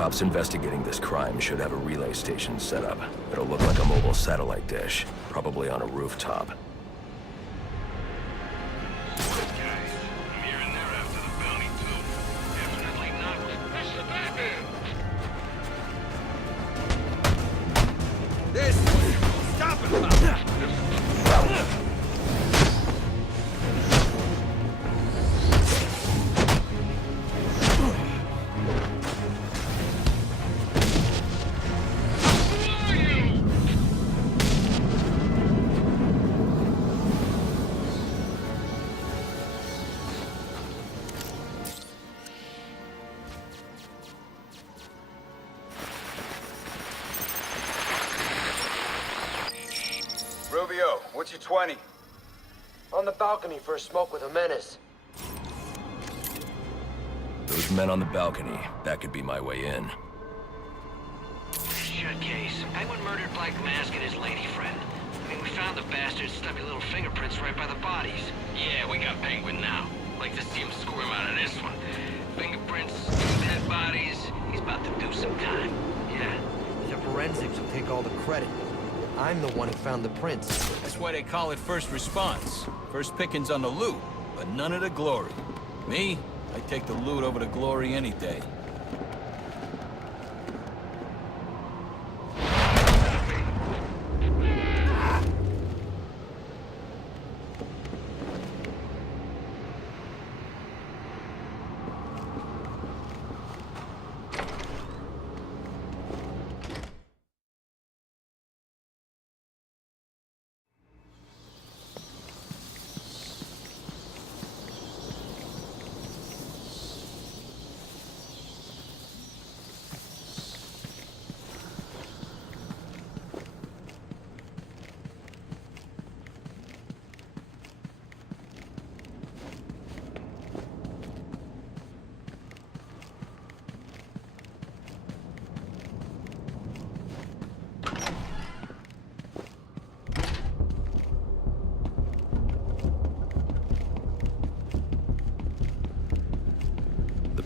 cops investigating this crime should have a relay station set up. It'll look like a mobile satellite dish, probably on a rooftop. Guys, I'm here and there after the bounty too. Definitely not. Push the Batman! This! Stop it! Rubio, what's your 20? On the balcony for a smoke with a menace. Those men on the balcony, that could be my way in. Shut case. Penguin murdered Black Mask and his lady friend. I mean, we found the bastard's stubby little fingerprints right by the bodies. Yeah, we got Penguin now. Like to see him squirm out of this one. Fingerprints, two dead bodies. He's about to do some time. Yeah, the forensics will take all the credit. I'm the one who found the prints. That's why they call it first response. First pickings on the loot, but none of the glory. Me, I take the loot over the glory any day.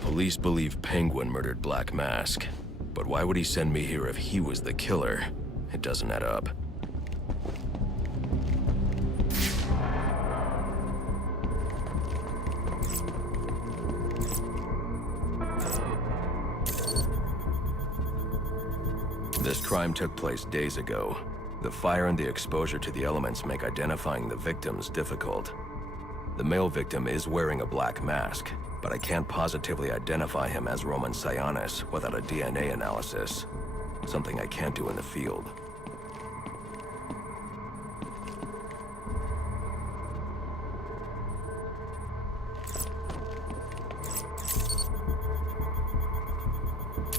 Police believe Penguin murdered Black Mask, but why would he send me here if he was the killer? It doesn't add up. This crime took place days ago. The fire and the exposure to the elements make identifying the victims difficult. The male victim is wearing a black mask, but I can't positively identify him as Roman Sionis without a DNA analysis. Something I can't do in the field.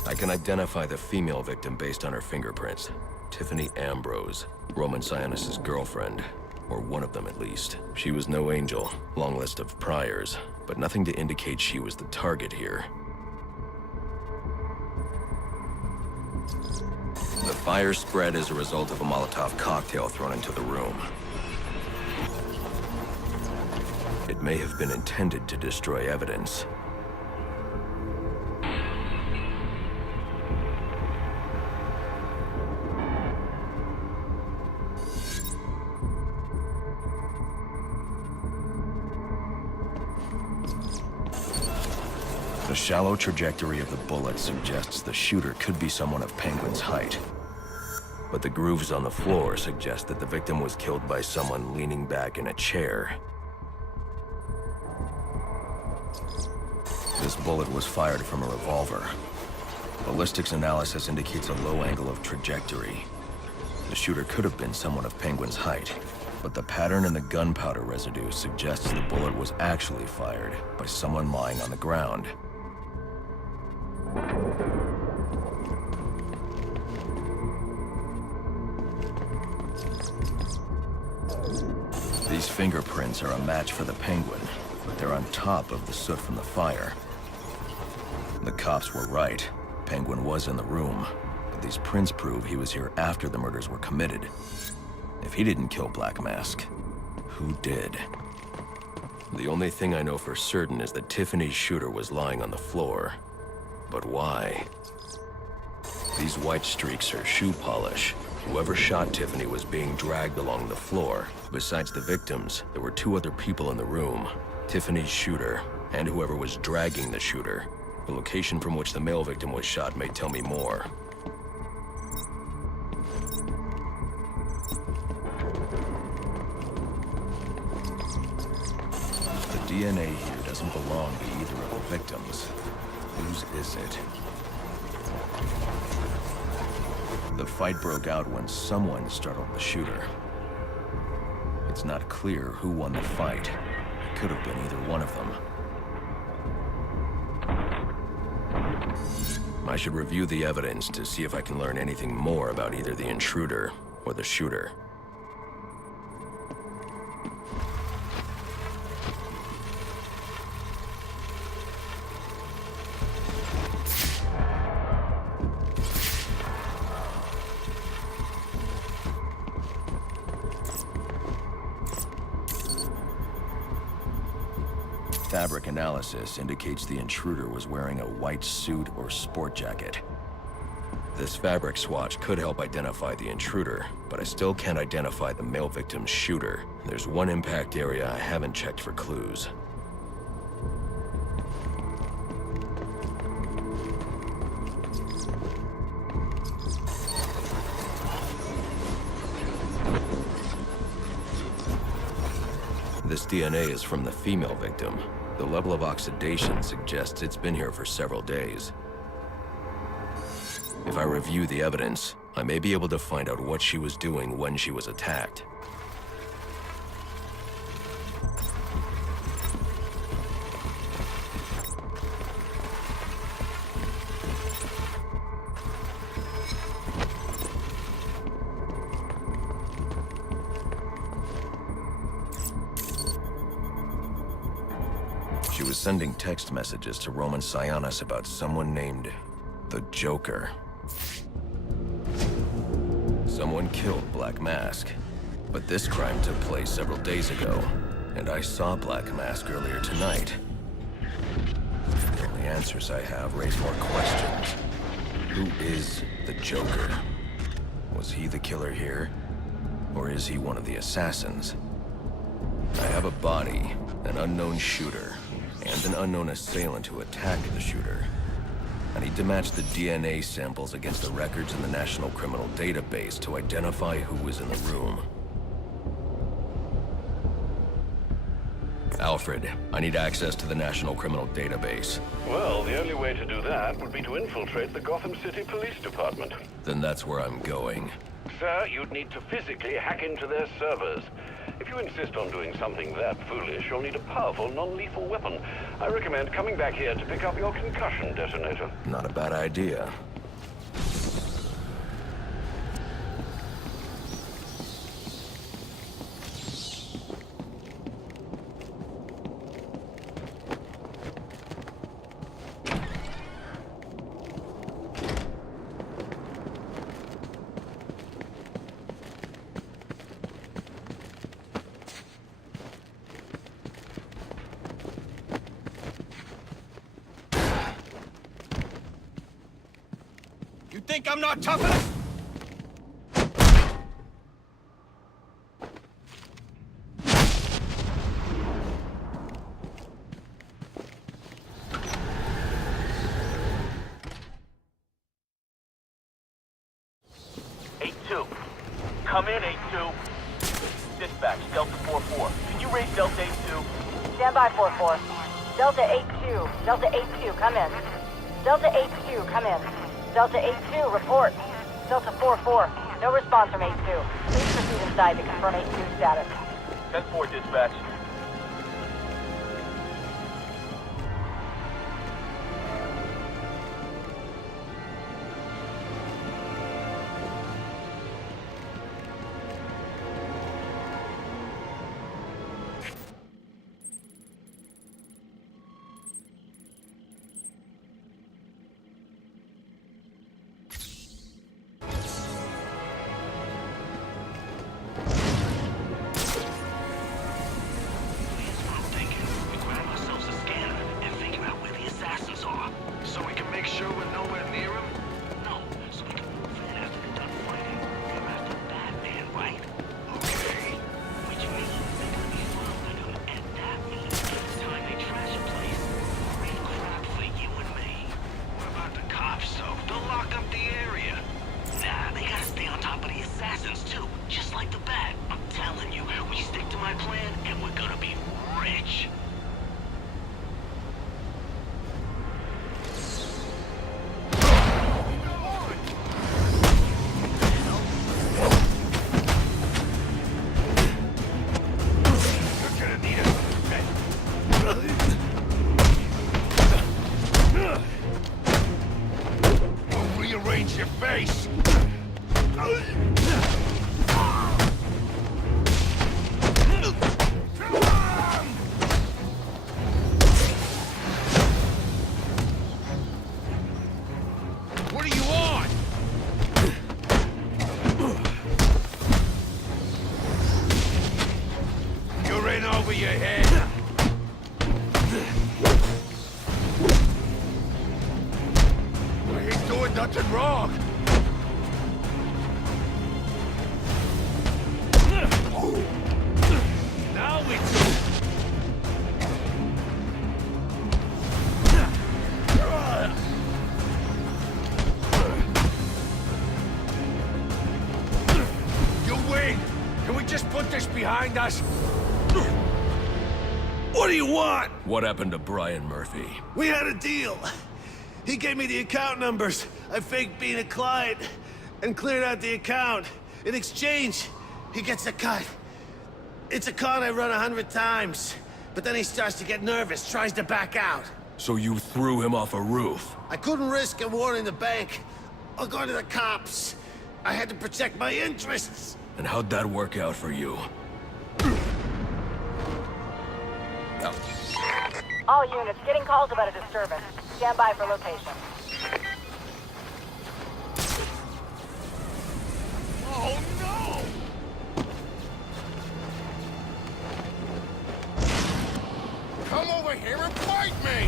I can identify the female victim based on her fingerprints. Tiffany Ambrose, Roman Sionis' girlfriend. Or one of them at least. She was no angel, long list of priors, but nothing to indicate she was the target here. The fire spread as a result of a Molotov cocktail thrown into the room. It may have been intended to destroy evidence. The shallow trajectory of the bullet suggests the shooter could be someone of Penguin's height. But the grooves on the floor suggest that the victim was killed by someone leaning back in a chair. This bullet was fired from a revolver. Ballistics analysis indicates a low angle of trajectory. The shooter could have been someone of Penguin's height, but the pattern in the gunpowder residue suggests the bullet was actually fired by someone lying on the ground. These fingerprints are a match for the Penguin, but they're on top of the soot from the fire. The cops were right. Penguin was in the room, but these prints prove he was here after the murders were committed. If he didn't kill Black Mask, who did? The only thing I know for certain is that Tiffany's shooter was lying on the floor. But why? These white streaks are shoe polish. Whoever shot Tiffany was being dragged along the floor. Besides the victims, there were 2 other people in the room. Tiffany's shooter, and whoever was dragging the shooter. The location from which the male victim was shot may tell me more. The DNA here doesn't belong to either of the victims. Whose is it? The fight broke out when someone startled the shooter. It's not clear who won the fight. It could have been either one of them. I should review the evidence to see if I can learn anything more about either the intruder or the shooter. Fabric analysis indicates the intruder was wearing a white suit or sport jacket. This fabric swatch could help identify the intruder, but I still can't identify the male victim's shooter. There's one impact area I haven't checked for clues. This DNA is from the female victim. The level of oxidation suggests it's been here for several days. If I review the evidence, I may be able to find out what she was doing when she was attacked. She was sending text messages to Roman Sionis about someone named the Joker. Someone killed Black Mask, but this crime took place several days ago, and I saw Black Mask earlier tonight. The only answers I have raise more questions. Who is the Joker? Was he the killer here? Or is he one of the assassins? I have a body, an unknown shooter, and an unknown assailant who attacked the shooter. I need to match the DNA samples against the records in the National Criminal Database to identify who was in the room. Alfred, I need access to the National Criminal Database. Well, the only way to do that would be to infiltrate the Gotham City Police Department. Then that's where I'm going. Sir, you'd need to physically hack into their servers. If you insist on doing something that foolish, you'll need a powerful, non-lethal weapon. I recommend coming back here to pick up your concussion detonator. Not a bad idea. You think I'm not tough enough? Come in, 8-2. Dispatch, Delta 4-4. Can you raise Delta 8-2? Stand by, 4-4. Delta 8-2. Delta 8-2, come in. Delta 8-2, come in. Delta 8-2, report. Delta 4-4, no response from 8-2. Please proceed inside to confirm 8-2 status. 10-4, dispatch. face! What do you want? You're in over your head. I ain't doing nothing wrong. Now it's... You win! Can we just put this behind us? What do you want? What happened to Brian Murphy? We had a deal. He gave me the account numbers. I faked being a client and cleared out the account. In exchange, he gets a cut. It's a con I run 100 times. But then he starts to get nervous, tries to back out. So you threw him off a roof? I couldn't risk him warning the bank. I'll go to the cops. I had to protect my interests. And how'd that work out for you? All units, getting calls about a disturbance. Stand by for location. Oh, no! Come over here and fight me!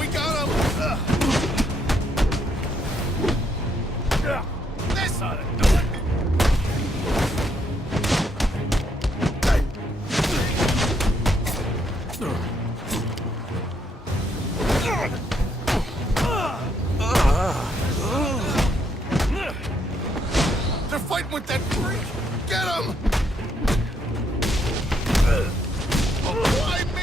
We got him! This ought to do it! They're fighting with that freak! Get him! Why me?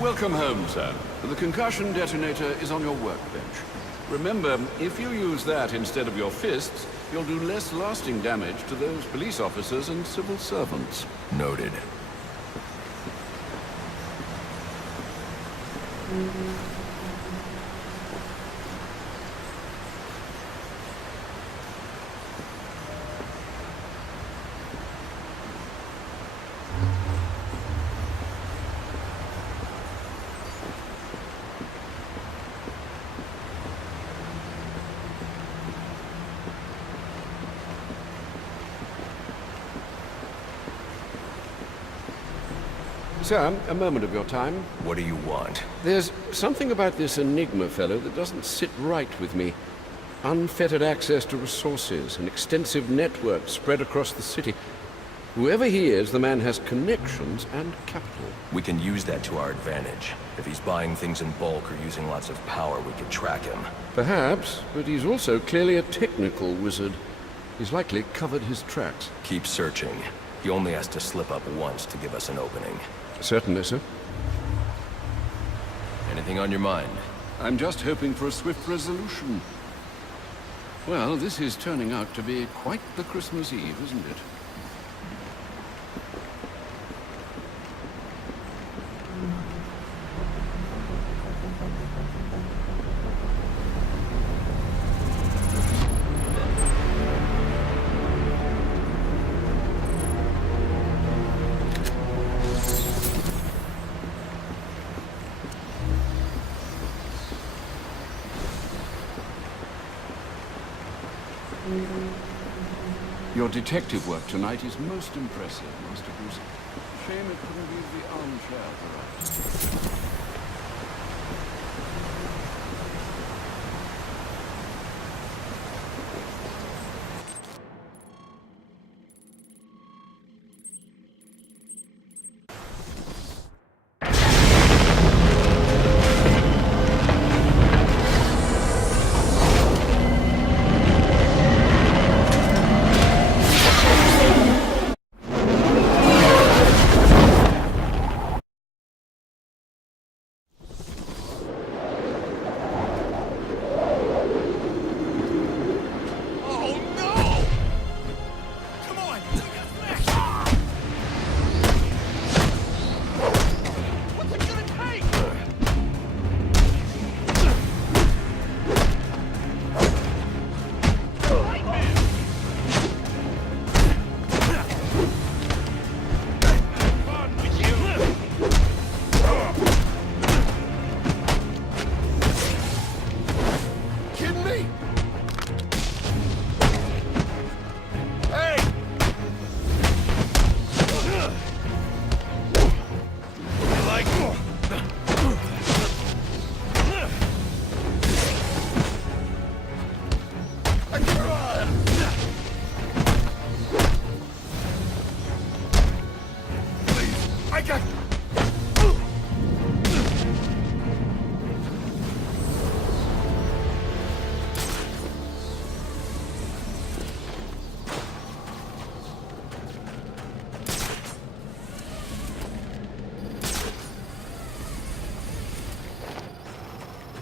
Welcome home, sir. The concussion detonator is on your workbench. Remember, if you use that instead of your fists, you'll do less lasting damage to those police officers and civil servants. Noted. Sir, a moment of your time. What do you want? There's something about this Enigma fellow that doesn't sit right with me. Unfettered access to resources, an extensive network spread across the city. Whoever he is, the man has connections and capital. We can use that to our advantage. If he's buying things in bulk or using lots of power, we could track him. Perhaps, but he's also clearly a technical wizard. He's likely covered his tracks. Keep searching. He only has to slip up once to give us an opening. Certainly, sir. Anything on your mind? I'm just hoping for a swift resolution. Well, this is turning out to be quite the Christmas Eve, isn't it? Your detective work tonight is most impressive, Master Bruce. Shame it couldn't be the armchair variety.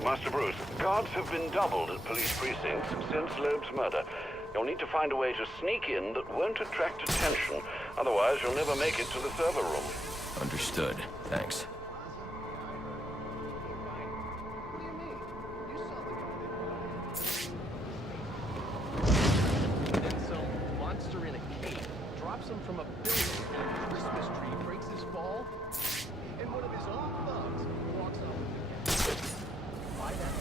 Master Bruce, guards have been doubled at police precincts since Loeb's murder. You'll need to find a way to sneak in that won't attract attention. Otherwise, you'll never make it to the server room. Understood. Thanks. Then some monster in a cape drops him from a building, a Christmas tree breaks his fall, and one of his own thugs walks up with him. Buy that.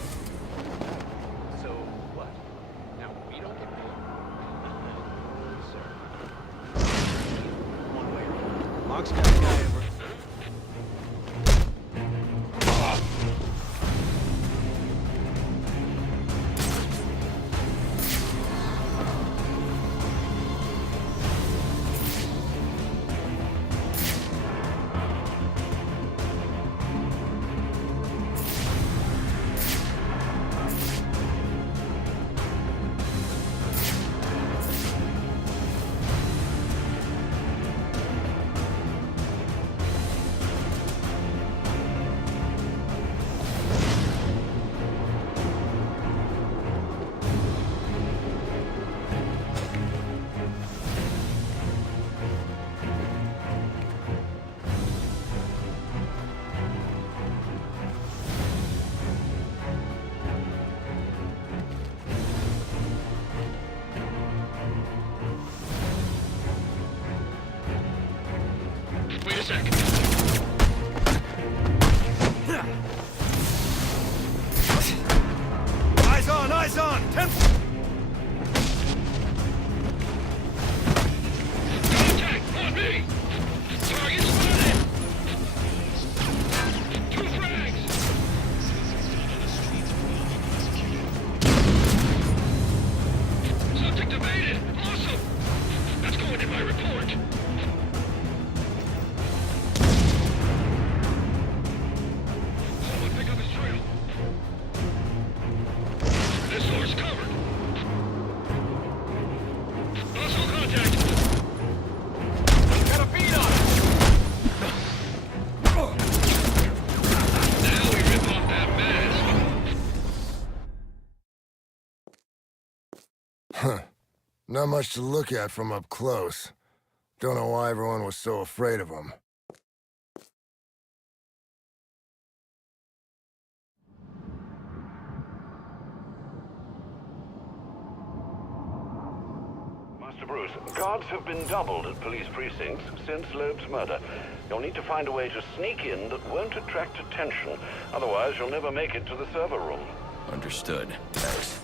So what? Now we don't get paid? Sir. One way or another. Mark's got a guy over. Wait a sec. Eyes on, eyes on! Contact on me! Target spotted! 2 frags! Subject evaded! Awesome! That's going in my report. Someone pick up his trail. This source covered. Hostile contact. Got a beat on him. Now we rip off that mask. Huh. Not much to look at from up close. Don't know why everyone was so afraid of him. Master Bruce, guards have been doubled at police precincts since Loeb's murder. You'll need to find a way to sneak in that won't attract attention. Otherwise, you'll never make it to the server room. Understood. Thanks.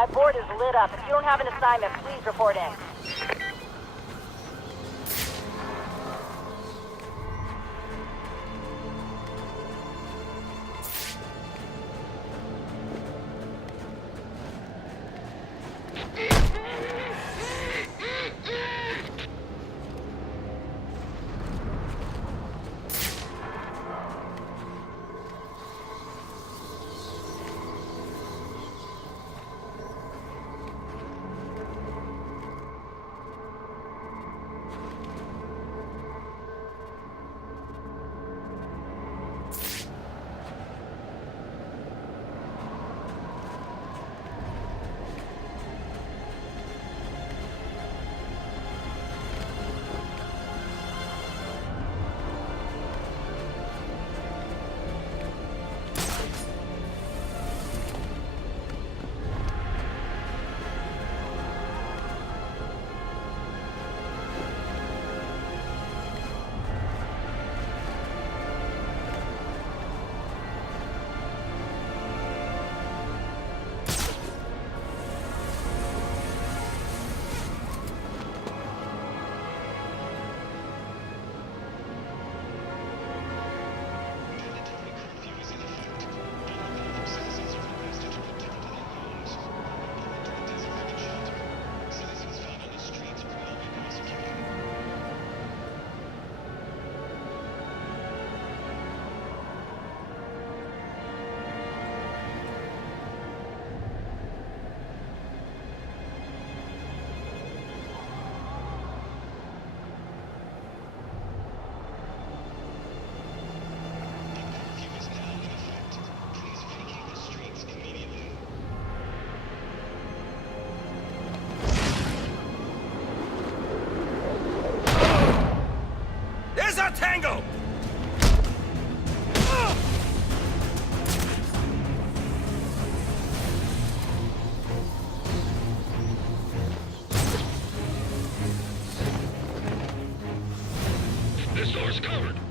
My board is lit up. If you don't have an assignment, please report in. Tango! This door's covered.